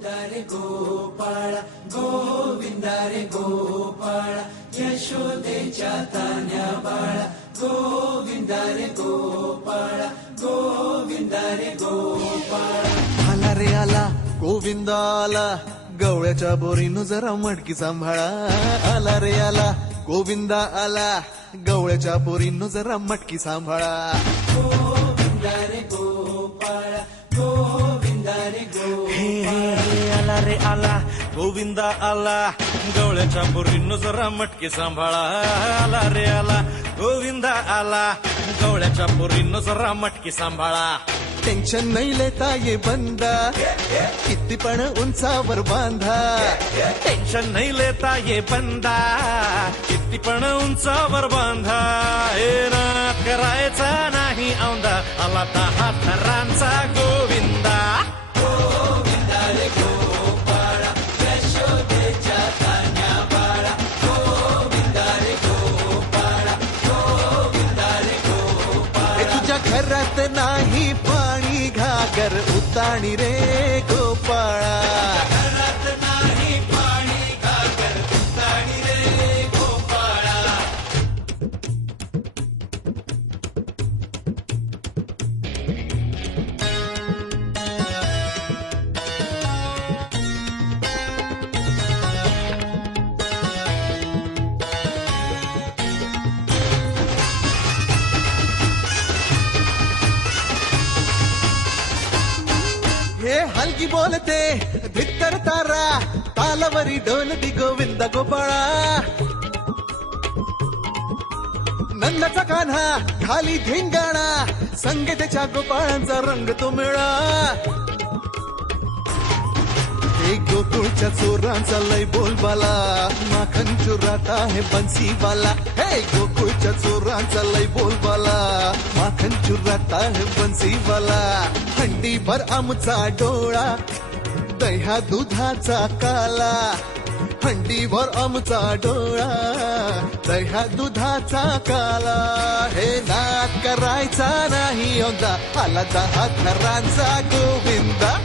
गोविंदा रे गोपाळा गोविंदा रे गोपाळा यशोदेच्या तान्या बाळा गोविंदा रे गोपाळा गोविंदा रे गोपाळा आला रे आला गोविंदा आला गवळ्याच्या बोरीनं जरा मटकी सांभाळा आला रे आला गोविंदा आला गवळ्याच्या बोरीनं जरा मटकी सांभाळा गोविंदा रे गोपाळा गोविंदा रे गोपाळा आला रे आला गोविंदा आला गवळ्याच्या बोरीनं जरा मटकी सांभाळा आला रे आला गोविंदा आला गवळ्याच्या बोरीनं जरा मटकी सांभाळा टेन्शन नाही लेता ये बंदा किती पण उंचावर बांधा टेन्शन नाही लेता ये बंदा किती पण उंचावर बांधा हे ना करायचा नाही औंदा आला 10 थरांचा गोविंदा गोविंदा रे गोपाळा यशोदेच्या तान्या बाळा गोविंदा रे गोपाळा गोविंदा रे गोपाळा तुझ्या घरात नाही पाणी घागर उताणी रे गोपाळा घरात नाही पाणी घागर उताणी रे गोपाळा हे हलकी बोलते भित्तर तारा तालावरी डोलती गोविंदा गोपाळा नंदाचा कान्हा खाली धिंगाणा संगीताच्या गोपाळांचा रंग तो मिळा हे गोकुळच्या चोरांचा लय बोलबाला माखन चोरात आहे बन्सीवाला हे गोकुळच्या चोरांचा लय बोलबाला माखन चोरात आहे बन्सीवाला हंडीभर आमचा डोळा दह्या दुधाचा काला हंडीभर आमचा डोळा दह्या दुधाचा काला हे नाद करायचा नाही औंदा आला 10 थरांचा गोविंदा